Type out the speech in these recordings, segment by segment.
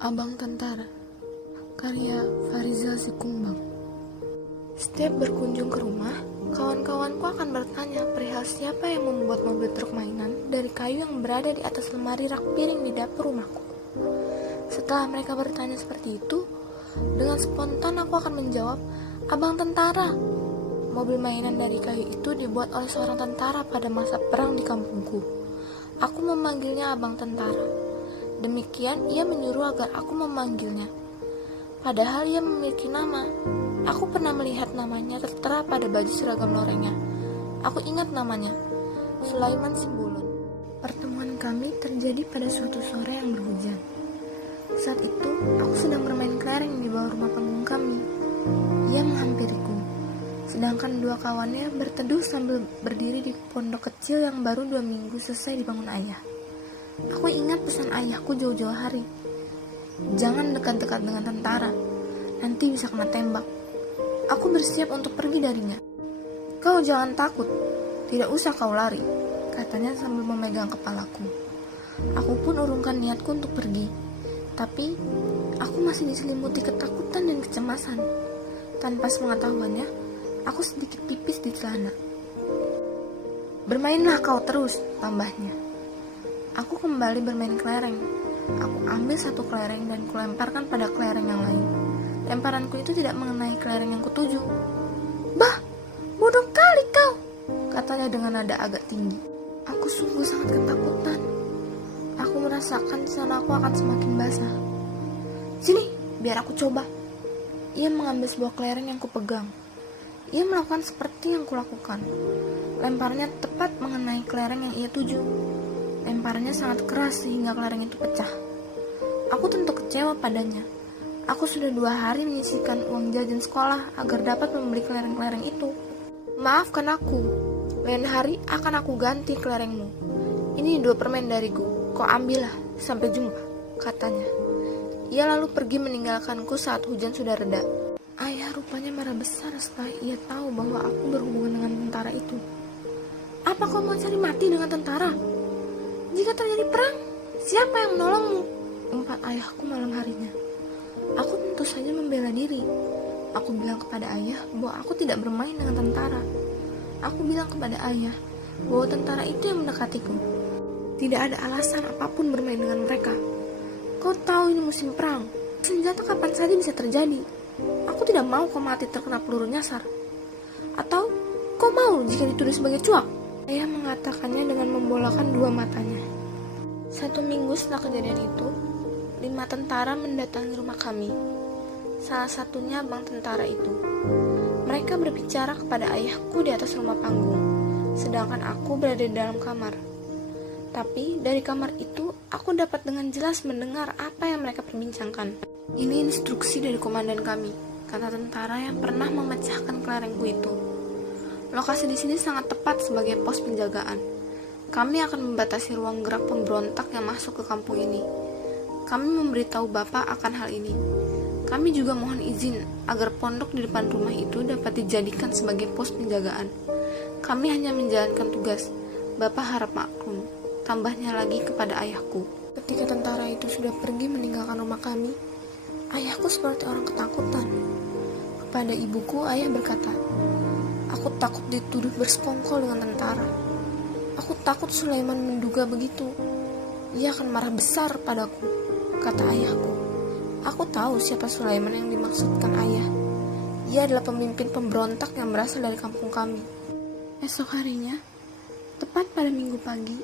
Abang Tentara, karya Farizal Sikumbang. Setiap berkunjung ke rumah, kawan-kawanku akan bertanya perihal siapa yang membuat mobil truk mainan dari kayu yang berada di atas lemari rak piring di dapur rumahku. Setelah mereka bertanya seperti itu, dengan spontan aku akan menjawab, "Abang Tentara." Mobil mainan dari kayu itu dibuat oleh seorang tentara pada masa perang di kampungku. Aku memanggilnya Abang Tentara. Demikian ia menyuruh agar aku memanggilnya. Padahal ia memiliki nama. Aku pernah melihat namanya tertera pada baju seragam lorengnya. Aku ingat namanya, Sulaiman Simbulun. Pertemuan kami terjadi pada suatu sore yang berhujan. Saat itu, aku sedang bermain kelereng di bawah rumah panggung kami. Ia menghampiriku, sedangkan dua kawannya berteduh sambil berdiri di pondok kecil yang baru 2 minggu selesai dibangun ayah. Aku ingat pesan ayahku jauh-jauh hari. Jangan dekat-dekat dengan tentara, nanti bisa kena tembak. Aku bersiap untuk pergi darinya. Kau jangan takut, tidak usah kau lari, katanya sambil memegang kepalaku. Aku pun urungkan niatku untuk pergi. Tapi, aku masih diselimuti ketakutan dan kecemasan. Tanpa sepengetahuannya, aku sedikit pipis di celana. Bermainlah kau terus, tambahnya. Aku kembali bermain kelereng. Aku ambil satu kelereng dan kulemparkan pada kelereng yang lain. Lemparanku itu tidak mengenai kelereng yang kutuju. "Bah, bodoh kali kau," katanya dengan nada agak tinggi. Aku sungguh sangat ketakutan. Aku merasakan celana aku akan semakin basah. "Sini, biar aku coba." Ia mengambil sebuah kelereng yang kupegang. Ia melakukan seperti yang kulakukan. Lemparnya tepat mengenai kelereng yang ia tuju. Lemparannya sangat keras sehingga kelereng itu pecah. Aku tentu kecewa padanya. Aku sudah 2 hari menyisihkan uang jajan sekolah agar dapat membeli kelereng-kelereng itu. "Maafkan aku, lain hari akan aku ganti kelerengmu. Ini 2 permen dariku, kau ambillah, sampai jumpa," katanya. Ia lalu pergi meninggalkanku saat hujan sudah reda. Ayah rupanya marah besar setelah ia tahu bahwa aku berhubungan dengan tentara itu. "Apa kau mau cari mati dengan tentara? Jika terjadi perang, siapa yang menolongmu?" umpat ayahku malam harinya. Aku tentu saja membela diri. Aku bilang kepada ayah bahwa aku tidak bermain dengan tentara. Aku bilang kepada ayah bahwa tentara itu yang mendekatiku. Tidak ada alasan apapun bermain dengan mereka. Kau tahu ini musim perang. Senjata kapan saja bisa terjadi. Aku tidak mau kau mati terkena peluru nyasar. Atau kau mau jika dituduh sebagai cuak? Ayah mengatakannya dengan membolakan 2 matanya. 1 minggu setelah kejadian itu, 5 tentara mendatangi rumah kami. Salah satunya abang tentara itu. Mereka berbicara kepada ayahku di atas rumah panggung, sedangkan aku berada di dalam kamar. Tapi dari kamar itu, aku dapat dengan jelas mendengar apa yang mereka perbincangkan. "Ini instruksi dari komandan kami," kata tentara yang pernah memecahkan kelerengku itu. "Lokasi di sini sangat tepat sebagai pos penjagaan. Kami akan membatasi ruang gerak pemberontak yang masuk ke kampung ini. Kami memberitahu Bapak akan hal ini. Kami juga mohon izin agar pondok di depan rumah itu dapat dijadikan sebagai pos penjagaan. Kami hanya menjalankan tugas. Bapak harap maklum," tambahnya lagi kepada ayahku. Ketika tentara itu sudah pergi meninggalkan rumah kami, ayahku seperti orang ketakutan. Kepada ibuku, ayah berkata, "Aku takut dituduh bersekongkol dengan tentara. Aku takut Sulaiman menduga begitu. Ia akan marah besar padaku," kata ayahku. Aku tahu siapa Sulaiman yang dimaksudkan ayah. Ia adalah pemimpin pemberontak yang berasal dari kampung kami. Esok harinya, tepat pada Minggu pagi,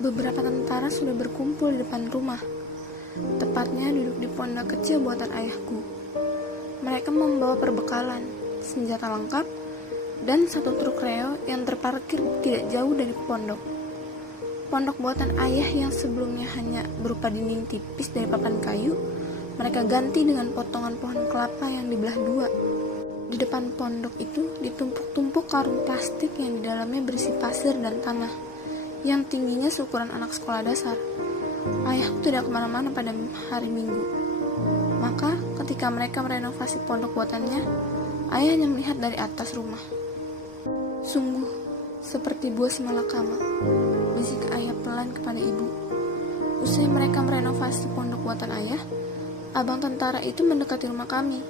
beberapa tentara sudah berkumpul di depan rumah. Tepatnya duduk di pondok kecil buatan ayahku. Mereka membawa perbekalan, senjata lengkap, dan 1 truk reo yang terparkir tidak jauh dari pondok. Pondok buatan ayah yang sebelumnya hanya berupa dinding tipis dari papan kayu, mereka ganti dengan potongan pohon kelapa yang dibelah 2. Di depan pondok itu ditumpuk-tumpuk karung plastik yang di dalamnya berisi pasir dan tanah, yang tingginya seukuran anak sekolah dasar. Ayahku tidak kemana-mana pada hari Minggu. Maka ketika mereka merenovasi pondok buatannya, ayah hanya melihat dari atas rumah. "Sungguh seperti buah simalakama," bisik ayah pelan kepada ibu. Usai mereka merenovasi pondok buatan ayah, Abang tentara itu mendekati rumah kami.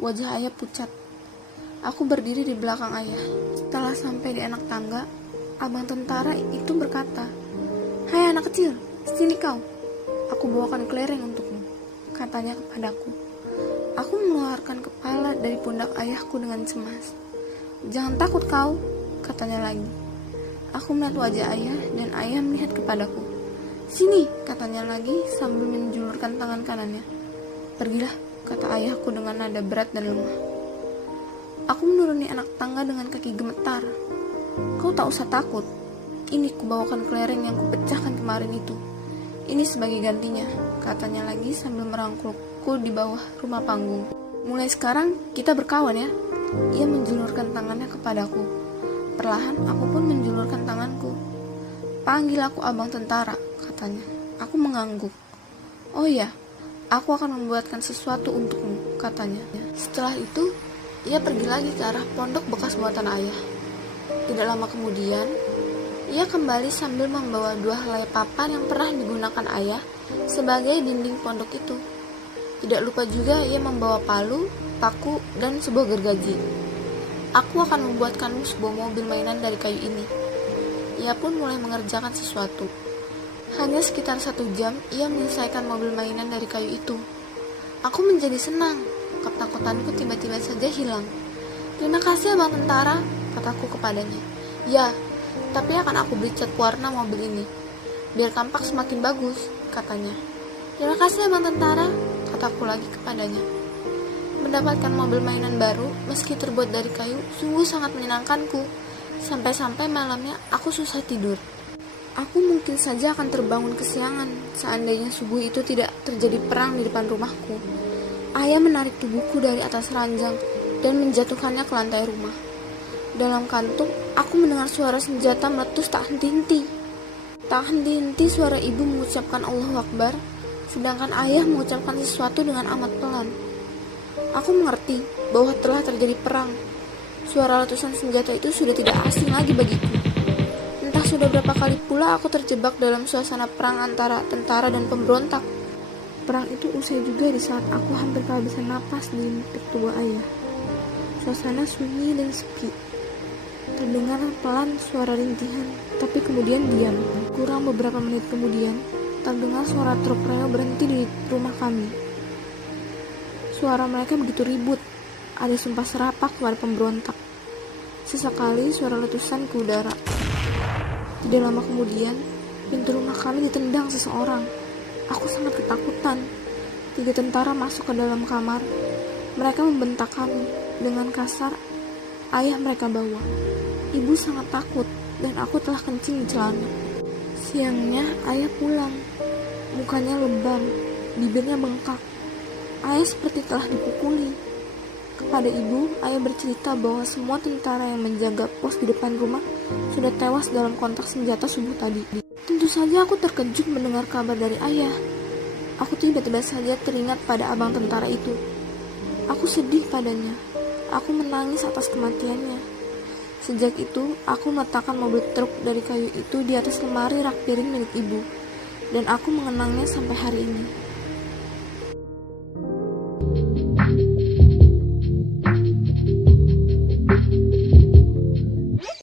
Wajah ayah pucat. Aku berdiri di belakang ayah. Setelah sampai di anak tangga, abang tentara itu berkata, "Hai anak kecil, sini kau. Aku bawakan kelereng untukmu," katanya kepadaku. Aku mengeluarkan kepala dari pundak ayahku dengan cemas. "Jangan takut kau," katanya lagi. Aku melihat wajah ayah dan ayah melihat kepadaku. "Sini," katanya lagi sambil menjulurkan tangan kanannya. "Pergilah," kata ayahku dengan nada berat dan lemah. Aku menuruni anak tangga dengan kaki gemetar. "Kau tak usah takut. Ini kubawakan kelereng yang kupecahkan kemarin itu. Ini sebagai gantinya," katanya lagi sambil merangkulku di bawah rumah panggung. "Mulai sekarang kita berkawan ya." Ia menjulurkan tangannya kepadaku. Perlahan aku pun menjulurkan tanganku. "Panggil aku abang tentara," katanya. Aku mengangguk. "Oh ya, aku akan membuatkan sesuatu untukmu," katanya. Setelah itu, ia pergi lagi ke arah pondok bekas buatan ayah. Tidak lama kemudian, ia kembali sambil membawa 2 helai papan yang pernah digunakan ayah sebagai dinding pondok itu. Tidak lupa juga ia membawa palu, paku, dan sebuah gergaji. "Aku akan membuatkanmu sebuah mobil mainan dari kayu ini." Ia pun mulai mengerjakan sesuatu. Hanya sekitar 1 jam, ia menyelesaikan mobil mainan dari kayu itu. Aku menjadi senang. Ketakutanku tiba-tiba saja hilang. "Terima kasih abang tentara," kataku kepadanya. "Ya, tapi akan aku beri cat warna mobil ini, biar tampak semakin bagus," katanya. "Terima kasih abang tentara," kataku lagi kepadanya. Mendapatkan mobil mainan baru, meski terbuat dari kayu, sungguh sangat menyenangkanku. Sampai-sampai malamnya aku susah tidur. Aku mungkin saja akan terbangun kesiangan seandainya subuh itu tidak terjadi perang di depan rumahku. Ayah menarik tubuhku dari atas ranjang dan menjatuhkannya ke lantai rumah. Dalam kantuk, aku mendengar suara senjata meletus tak henti-henti. Tak henti-henti suara ibu mengucapkan Allahu Akbar, sedangkan ayah mengucapkan sesuatu dengan amat pelan. Aku mengerti bahwa telah terjadi perang. Suara letusan senjata itu sudah tidak asing lagi bagiku. Entah sudah berapa kali pula aku terjebak dalam suasana perang antara tentara dan pemberontak. Perang itu usai juga di saat aku hampir kehabisan napas di lintip tubuh ayah. Suasana sunyi dan sepi. Terdengar pelan suara rintihan, tapi kemudian diam. Kurang beberapa menit kemudian, terdengar suara truk rel berhenti di rumah kami. Suara mereka begitu ribut, ada sumpah serapah kepada pemberontak. Sesekali suara letusan ke udara. Tidak lama kemudian, pintu rumah kami ditendang seseorang. Aku sangat ketakutan. 3 tentara masuk ke dalam kamar. Mereka membentak kami dengan kasar. Ayah mereka bawa. Ibu sangat takut dan aku telah kencing di celana. Siangnya ayah pulang. Mukanya lebam, bibirnya bengkak. Ayah seperti telah dipukuli. Kepada ibu, ayah bercerita bahwa semua tentara yang menjaga pos di depan rumah sudah tewas dalam kontak senjata subuh tadi. Tentu saja aku terkejut mendengar kabar dari ayah. Aku tiba-tiba saja teringat pada abang tentara itu. Aku sedih padanya. Aku menangis atas kematiannya. Sejak itu, aku meletakkan mobil truk dari kayu itu di atas lemari rak piring milik ibu. Dan aku mengenangnya sampai hari ini.